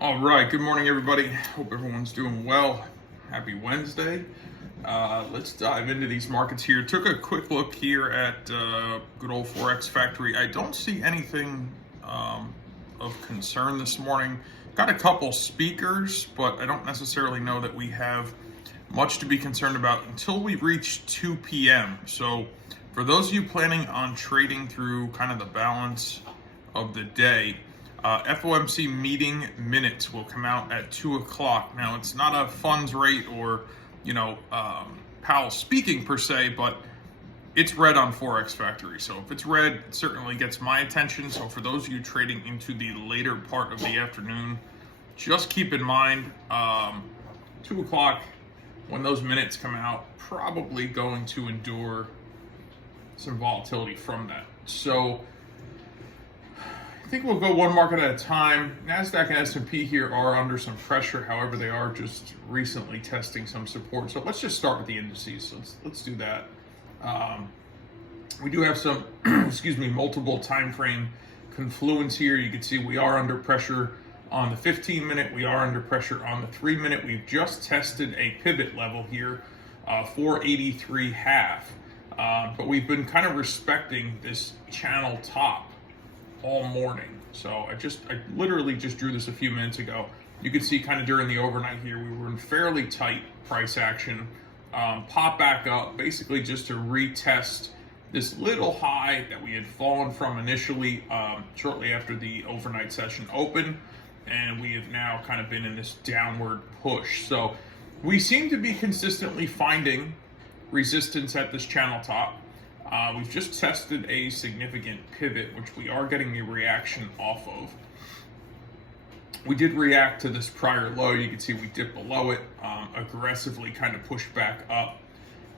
All right, good morning, everybody. Hope everyone's doing well. Happy Wednesday. Let's dive into these markets here. Took a quick look here at good old Forex Factory. I don't see anything of concern this morning. Got a couple speakers, but I don't necessarily know that we have much to be concerned about until we reach 2 p.m. So for those of you planning on trading through kind of the balance of the day, FOMC meeting minutes will come out at 2 o'clock. Now, it's not a funds rate or, Powell speaking per se, but it's red on Forex Factory. So if it's red, it certainly gets my attention. So for those of you trading into the later part of the afternoon, just keep in mind 2 o'clock when those minutes come out, probably going to endure some volatility from that. So I think we'll go one market at a time. NASDAQ and S&P here are under some pressure. However, they are just recently testing some support. So let's just start with the indices. So let's do that. We do have some, multiple time frame confluence here. You can see we are under pressure on the 15-minute. We are under pressure on the 3-minute. We've just tested a pivot level here, 483.5. But we've been kind of respecting this channel top all morning. So I literally just drew this a few minutes ago. You can see kind of during the overnight here, we were in fairly tight price action, pop back up basically just to retest this little high that we had fallen from initially shortly after the overnight session open. And we have now kind of been in this downward push. So we seem to be consistently finding resistance at this channel top. We've just tested a significant pivot, which we are getting a reaction off of. We did react to this prior low. You can see we dipped below it, aggressively kind of pushed back up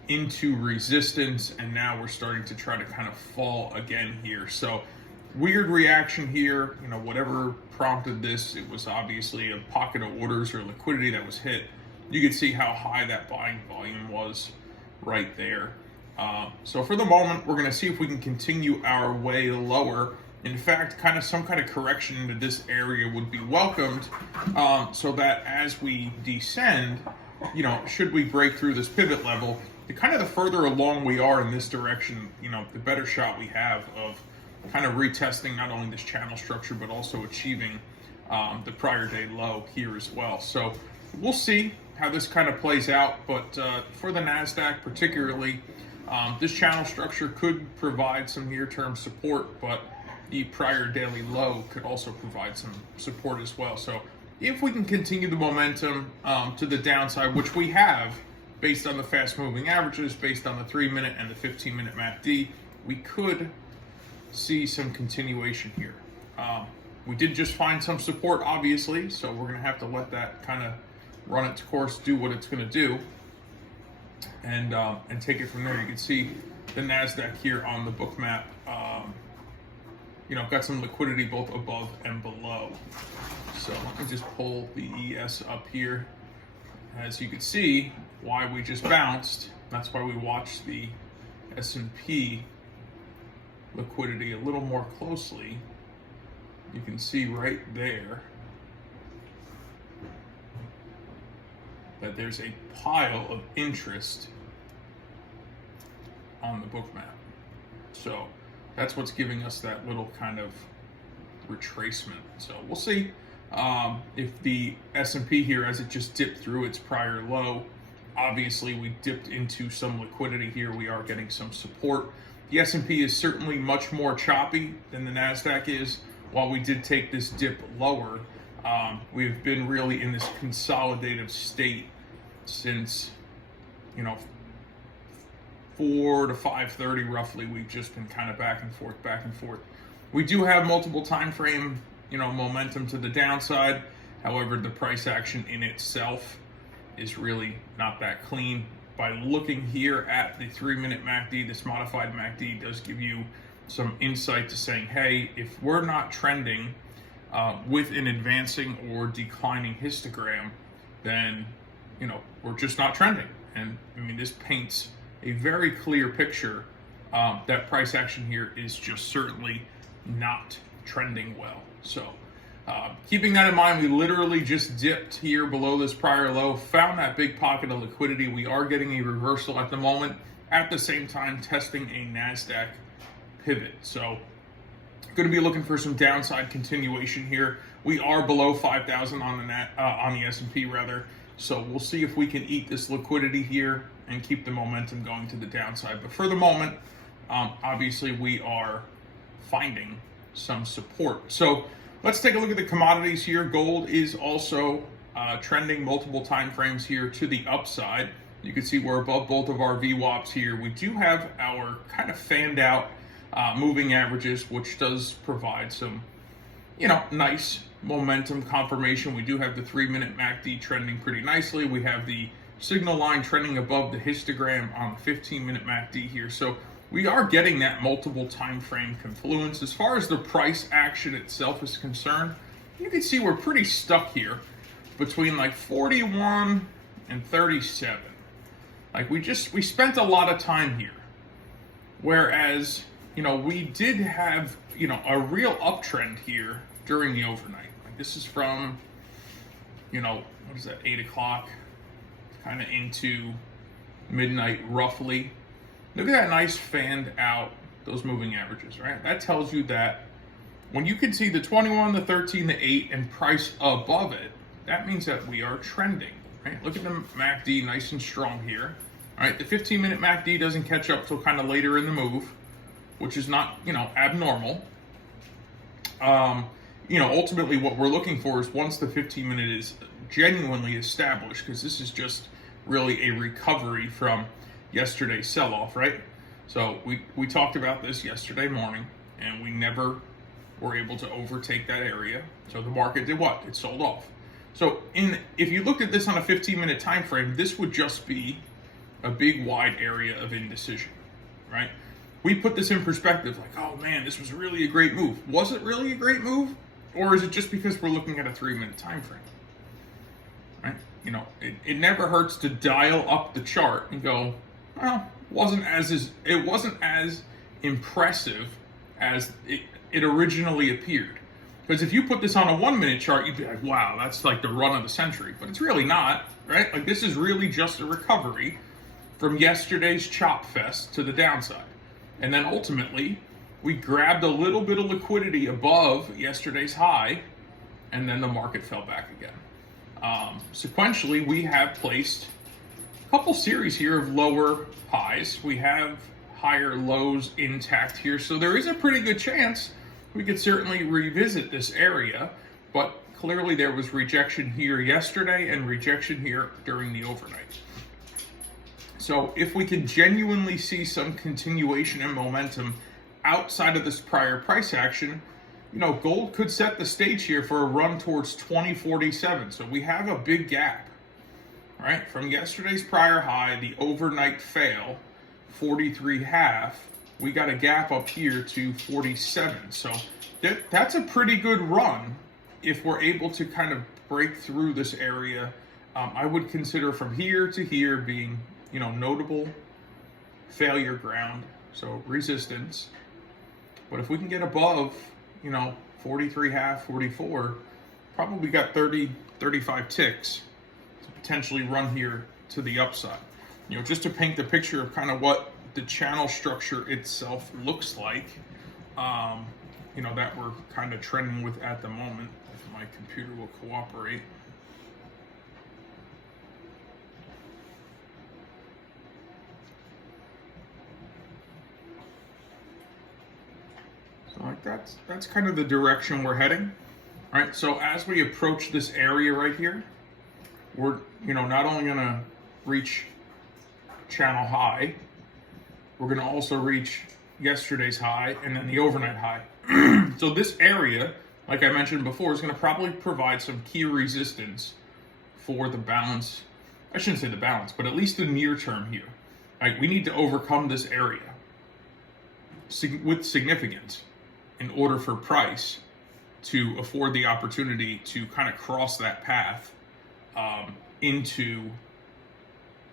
into resistance, and now we're starting to try to kind of fall again here. So weird reaction here. Whatever prompted this, it was obviously a pocket of orders or liquidity that was hit. You can see how high that buying volume was right there. So for the moment, we're going to see if we can continue our way lower. In fact, some kind of correction into this area would be welcomed, so that as we descend, should we break through this pivot level, the further along we are in this direction, the better shot we have of kind of retesting not only this channel structure, but also achieving the prior day low here as well. So we'll see how this kind of plays out. But for the NASDAQ particularly, this channel structure could provide some near-term support, but the prior daily low could also provide some support as well. So if we can continue the momentum to the downside, which we have based on the fast-moving averages, based on the 3-minute and the 15-minute MACD, we could see some continuation here. We did just find some support, obviously, so we're going to have to let that kind of run its course, do what it's going to do, and take it from there. You can see the NASDAQ here on the book map, got some liquidity both above and below. So let me just pull the ES up here. As you can see, why we just bounced, that's why we watched the S&P liquidity a little more closely. You can see right there that there's a pile of interest on the book map. So that's what's giving us that little kind of retracement. So we'll see if the S&P here, as it just dipped through its prior low, obviously we dipped into some liquidity here. We are getting some support. The S&P is certainly much more choppy than the NASDAQ is. While we did take this dip lower, we've been really in this consolidative state since 4 to 5:30 roughly. We've just been kind of back and forth. We do have multiple time frame momentum to the downside. However, the price action in itself is really not that clean. By looking here at the 3-minute MACD, this modified MACD does give you some insight to saying, hey, if we're not trending with an advancing or declining histogram, then we're just not trending. And this paints a very clear picture that price action here is just certainly not trending well. So Keeping that in mind, we literally just dipped here below this prior low, found that big pocket of liquidity. We are getting a reversal at the moment, at the same time testing a NASDAQ pivot. So going to be looking for some downside continuation here. We are below 5,000 on the S&P rather. So we'll see if we can eat this liquidity here and keep the momentum going to the downside. But for the moment, obviously we are finding some support. So let's take a look at the commodities here. Gold is also trending multiple time frames here to the upside. You can see we're above both of our VWAPs here. We do have our kind of fanned out moving averages, which does provide some, nice momentum confirmation. We do have the 3-minute MACD trending pretty nicely. We have the signal line trending above the histogram on the 15-minute MACD here. So we are getting that multiple time frame confluence. As far as the price action itself is concerned, you can see we're pretty stuck here between like 41 and 37. Like we spent a lot of time here. Whereas, we did have, a real uptrend here during the overnight. Like this is from, what is that, 8 o'clock, kind of into midnight roughly. Look at that nice fanned out, those moving averages, right? That tells you that when you can see the 21, the 13, the 8, and price above it, that means that we are trending, right? Look at the MACD nice and strong here. All right, the 15-minute MACD doesn't catch up till kind of later in the move, which is not, abnormal. Ultimately what we're looking for is once the 15-minute is genuinely established, because this is just really a recovery from yesterday's sell-off, right? So we talked about this yesterday morning, and we never were able to overtake that area. So the market did what? It sold off. So if you looked at this on a 15-minute time frame, this would just be a big wide area of indecision, right? We put this in perspective, like, oh man, this was really a great move. Was it really a great move? Or is it just because we're looking at a 3-minute time frame? Right? It never hurts to dial up the chart and go, well, it wasn't as impressive as it originally appeared. Because if you put this on a 1-minute chart, you'd be like, wow, that's like the run of the century. But it's really not, right? Like this is really just a recovery from yesterday's chop fest to the downside. And then ultimately, we grabbed a little bit of liquidity above yesterday's high, and then the market fell back again. Sequentially, we have placed a couple series here of lower highs. We have higher lows intact here, so there is a pretty good chance we could certainly revisit this area, but clearly there was rejection here yesterday and rejection here during the overnight. So if we can genuinely see some continuation and momentum outside of this prior price action, gold could set the stage here for a run towards 2047. So we have a big gap, right? From yesterday's prior high, the overnight fail, 43.5, we got a gap up here to 47. So that's a pretty good run if we're able to kind of break through this area. I would consider from here to here being, notable failure ground, so resistance. But if we can get above, 43.5, 44, probably got 30, 35 ticks to potentially run here to the upside. Just to paint the picture of kind of what the channel structure itself looks like, that we're kind of trending with at the moment, if my computer will cooperate. So like that's kind of the direction we're heading. All right, so as we approach this area right here, we're not only gonna reach channel high, we're gonna also reach yesterday's high and then the overnight high. So this area, like I mentioned before, is gonna probably provide some key resistance for the balance. I shouldn't say the balance, but at least the near term here. Right, we need to overcome this area with significance in order for price to afford the opportunity to kind of cross that path into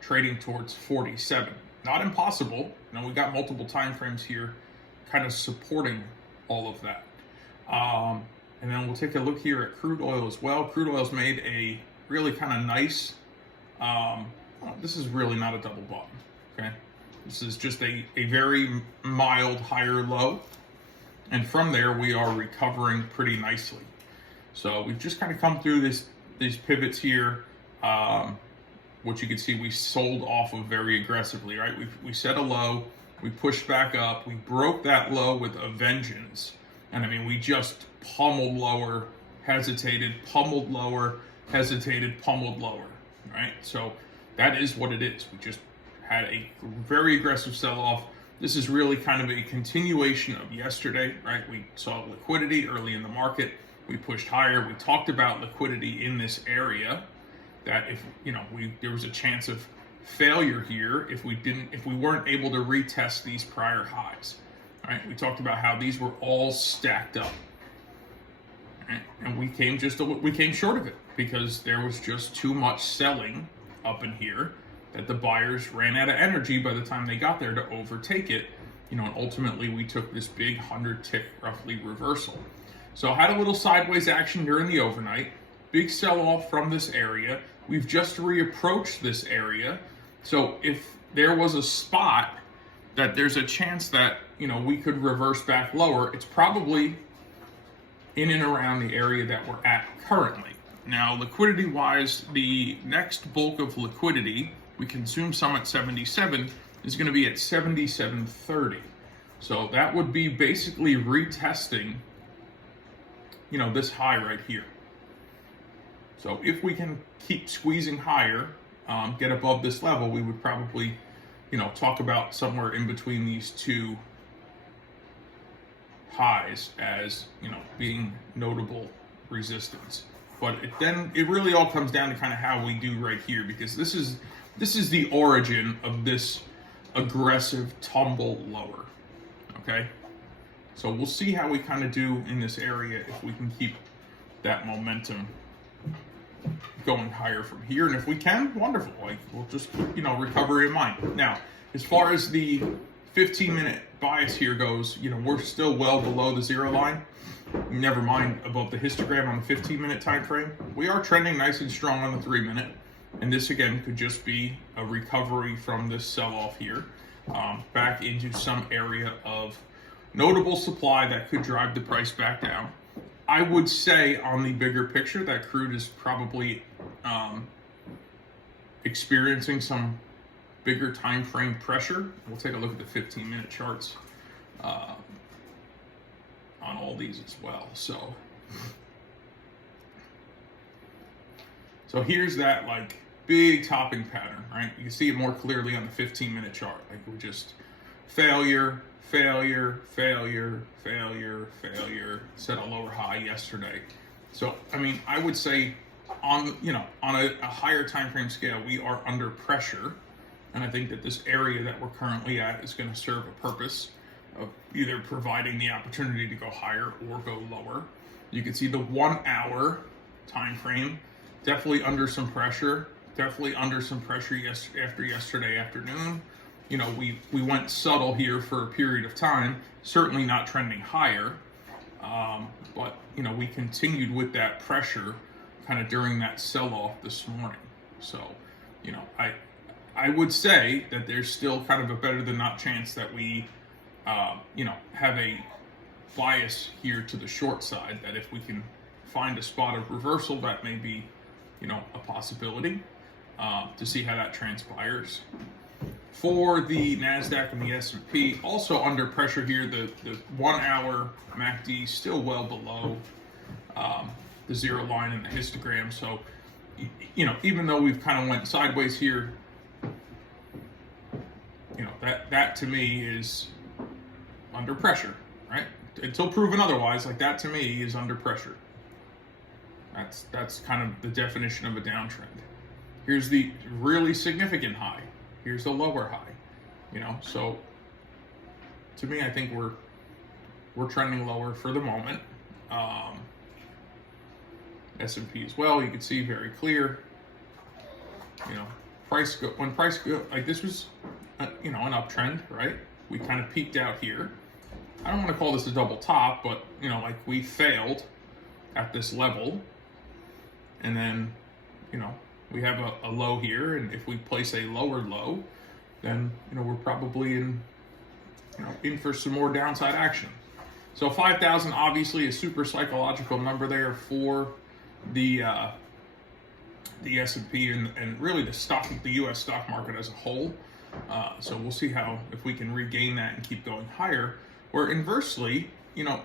trading towards 47. Not impossible. We got multiple time frames here kind of supporting all of that. And then we'll take a look here at crude oil as well. Crude oil's made a really kind of nice, this is really not a double bottom, okay? This is just a very mild higher low. And from there, we are recovering pretty nicely. So we've just kind of come through these pivots here, which you can see we sold off of very aggressively, right? We set a low, we pushed back up, we broke that low with a vengeance. And I mean, we just pummeled lower, hesitated, pummeled lower, hesitated, pummeled lower, right? So that is what it is. We just had a very aggressive sell-off. This is really kind of a continuation of yesterday, right? We saw liquidity early in the market. We pushed higher. We talked about liquidity in this area, that if, you know, there was a chance of failure here if we weren't able to retest these prior highs, right? We talked about how these were all stacked up, right? And we came short of it because there was just too much selling up in here that the buyers ran out of energy by the time they got there to overtake it, you know, and ultimately we took this big 100 tick roughly reversal. So had a little sideways action during the overnight, big sell off from this area. We've just reapproached this area. So if there was a spot that there's a chance that, you know, we could reverse back lower, it's probably in and around the area that we're at currently. Now, liquidity wise, the next bulk of liquidity, we consume some at 77, is going to be at 77.30. So that would be basically retesting, you know, this high right here. So if we can keep squeezing higher, get above this level, we would probably, you know, talk about somewhere in between these two highs as, you know, being notable resistance. But then it really all comes down to kind of how we do right here, because this is the origin of this aggressive tumble lower, okay? So we'll see how we kind of do in this area if we can keep that momentum going higher from here. And if we can, wonderful. Like, we'll just keep, you know, recovery in mind. Now, as far as the 15-minute bias here goes, you know, we're still well below the zero line. Never mind about the histogram on the 15-minute time frame. We are trending nice and strong on the 3-minute. And this, again, could just be a recovery from this sell-off here, back into some area of notable supply that could drive the price back down. I would say on the bigger picture that crude is probably experiencing some bigger time frame pressure. We'll take a look at the 15-minute charts on all these as well. So here's that like big topping pattern, right? You can see it more clearly on the 15-minute chart. Like we're just failure, failure, failure, failure, failure, set a lower high yesterday. So, I mean, I would say on a higher time frame scale, we are under pressure. And I think that this area that we're currently at is going to serve a purpose of either providing the opportunity to go higher or go lower. You can see the 1 hour time frame definitely under some pressure, after yesterday afternoon. You know, we went subtle here for a period of time, certainly not trending higher, but, you know, we continued with that pressure kind of during that sell-off this morning. So, you know, I would say that there's still kind of a better than not chance that we, you know, have a bias here to the short side, that if we can find a spot of reversal, that may be, you know, a possibility, to see how that transpires. For the NASDAQ and the S&P, also under pressure here. The 1 hour MACD still well below the zero line in the histogram. So, you know, even though we've kind of went sideways here, you know, that to me is under pressure, right? Until proven otherwise, like that to me is under pressure. That's kind of the definition of a downtrend. Here's the really significant high. Here's the lower high, you know. So to me, I think we're trending lower for the moment. S&P as well. You can see very clear. You know, when price go like this was, you know, an uptrend, right? We kind of peaked out here. I don't want to call this a double top, but, you know, like we failed at this level, and then, we have a low here, and if we place a lower low, then, we're probably in for some more downside action. So 5,000, obviously a super psychological number there for the S&P and really the U.S. stock market as a whole. So we'll see if we can regain that and keep going higher. Where inversely,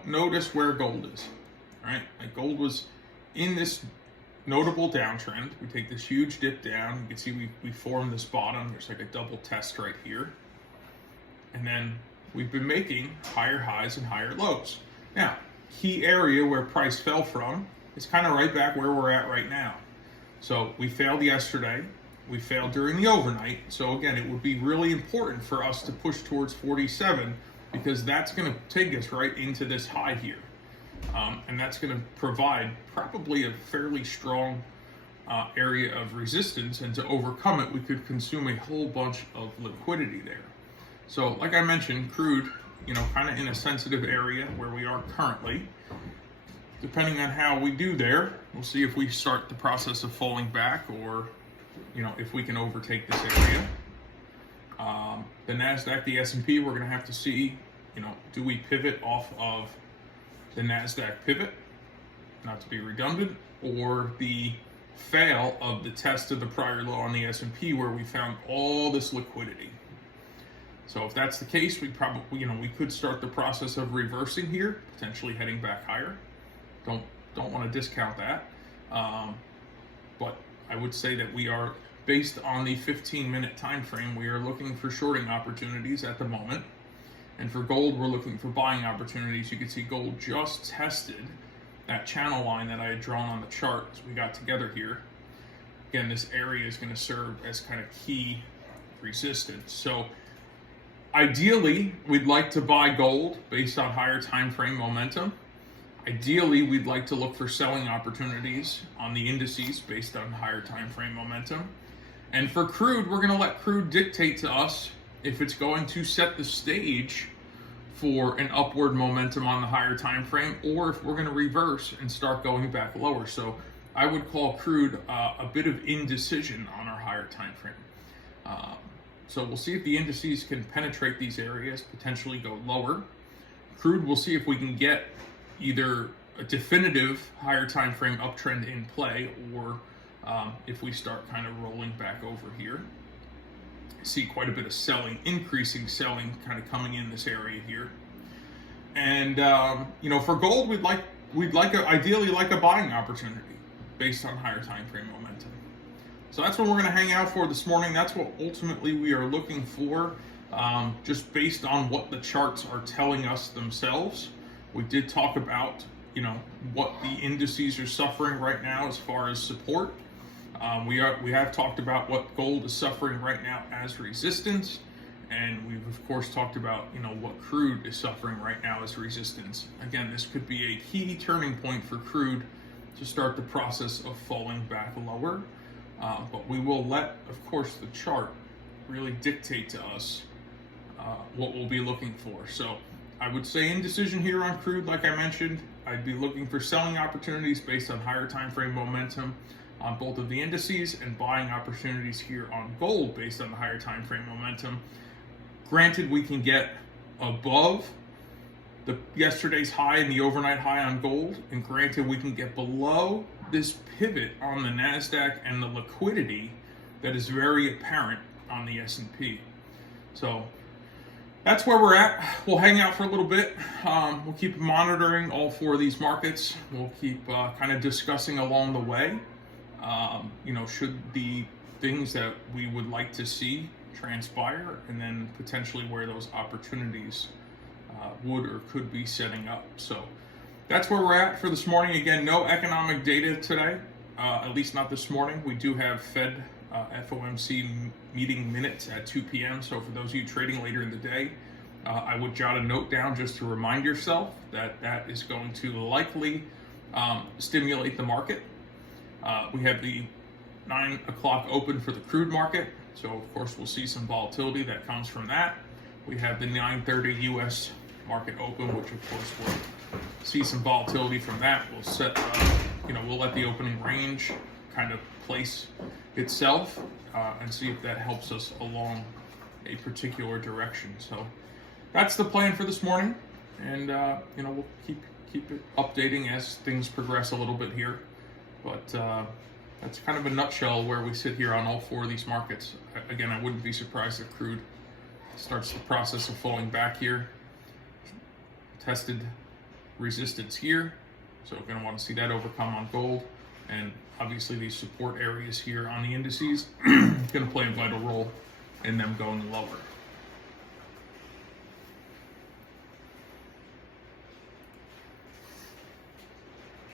notice where gold is, right? Like gold was in this notable downtrend. We take this huge dip down. You can see we formed this bottom. There's like a double test right here. And then we've been making higher highs and higher lows. Now, key area where price fell from is kind of right back where we're at right now. So we failed yesterday. We failed during the overnight. So again, it would be really important for us to push towards 47 because that's going to take us right into this high here. And that's going to provide probably a fairly strong area of resistance. And to overcome it, we could consume a whole bunch of liquidity there. So like I mentioned, crude, kind of in a sensitive area where we are currently. Depending on how we do there, we'll see if we start the process of falling back or, if we can overtake this area. The NASDAQ, the S&P, we're going to have to see, do we pivot off of the NASDAQ pivot, not to be redundant, or the fail of the test of the prior low on the S&P where we found all this liquidity. So if that's the case, we probably, we could start the process of reversing here, potentially heading back higher. Don't want to discount that. But I would say that we are, based on the 15-minute time frame, we are looking for shorting opportunities at the moment. And for gold, we're looking for buying opportunities. You can see gold just tested that channel line that I had drawn on the chart as we got together here. Again, this area is going to serve as kind of key resistance. So ideally, we'd like to buy gold based on higher time frame momentum. Ideally, we'd like to look for selling opportunities on the indices based on higher time frame momentum. And for crude, we're going to let crude dictate to us if it's going to set the stage for an upward momentum on the higher time frame, or if we're going to reverse and start going back lower. So I would call crude a bit of indecision on our higher time frame. So we'll see if the indices can penetrate these areas, potentially go lower. Crude, we'll see if we can get either a definitive higher time frame uptrend in play, or if we start kind of rolling back over here. See quite a bit of selling, increasing selling kind of coming in this area here. And for gold, ideally like a buying opportunity based on higher time frame momentum. So that's what we're going to hang out for this morning. That's what ultimately we are looking for, just based on what the charts are telling us themselves. We did talk about, what the indices are suffering right now as far as support. We have talked about what gold is suffering right now as resistance, and we've of course talked about what crude is suffering right now as resistance. Again, this could be a key turning point for crude to start the process of falling back lower, but we will let, of course, the chart really dictate to us what we'll be looking for. So I would say indecision here on crude, like I mentioned. I'd be looking for selling opportunities based on higher time frame momentum on both of the indices, and buying opportunities here on gold based on the higher time frame momentum. Granted, we can get above yesterday's high and the overnight high on gold, and granted, we can get below this pivot on the NASDAQ and the liquidity that is very apparent on the S&P. So that's where we're at. We'll hang out for a little bit. We'll keep monitoring all four of these markets. We'll keep kind of discussing along the way. Should the things that we would like to see transpire, and then potentially where those opportunities would or could be setting up. So that's where we're at for this morning. Again, no economic data today, at least not this morning. We do have Fed FOMC meeting minutes at 2 p.m. So for those of you trading later in the day, I would jot a note down just to remind yourself that that is going to likely stimulate the market. We have the 9 o'clock open for the crude market. So of course we'll see some volatility that comes from that. We have the 9:30 U.S. market open, which of course will see some volatility from that. We'll set, we'll let the opening range kind of place itself and see if that helps us along a particular direction. So that's the plan for this morning, and we'll keep it updating as things progress a little bit here. But that's kind of a nutshell where we sit here on all four of these markets. Again, I wouldn't be surprised if crude starts the process of falling back here. Tested resistance here, so we're going to want to see that overcome on gold, and obviously these support areas here on the indices going to play a vital role in them going lower.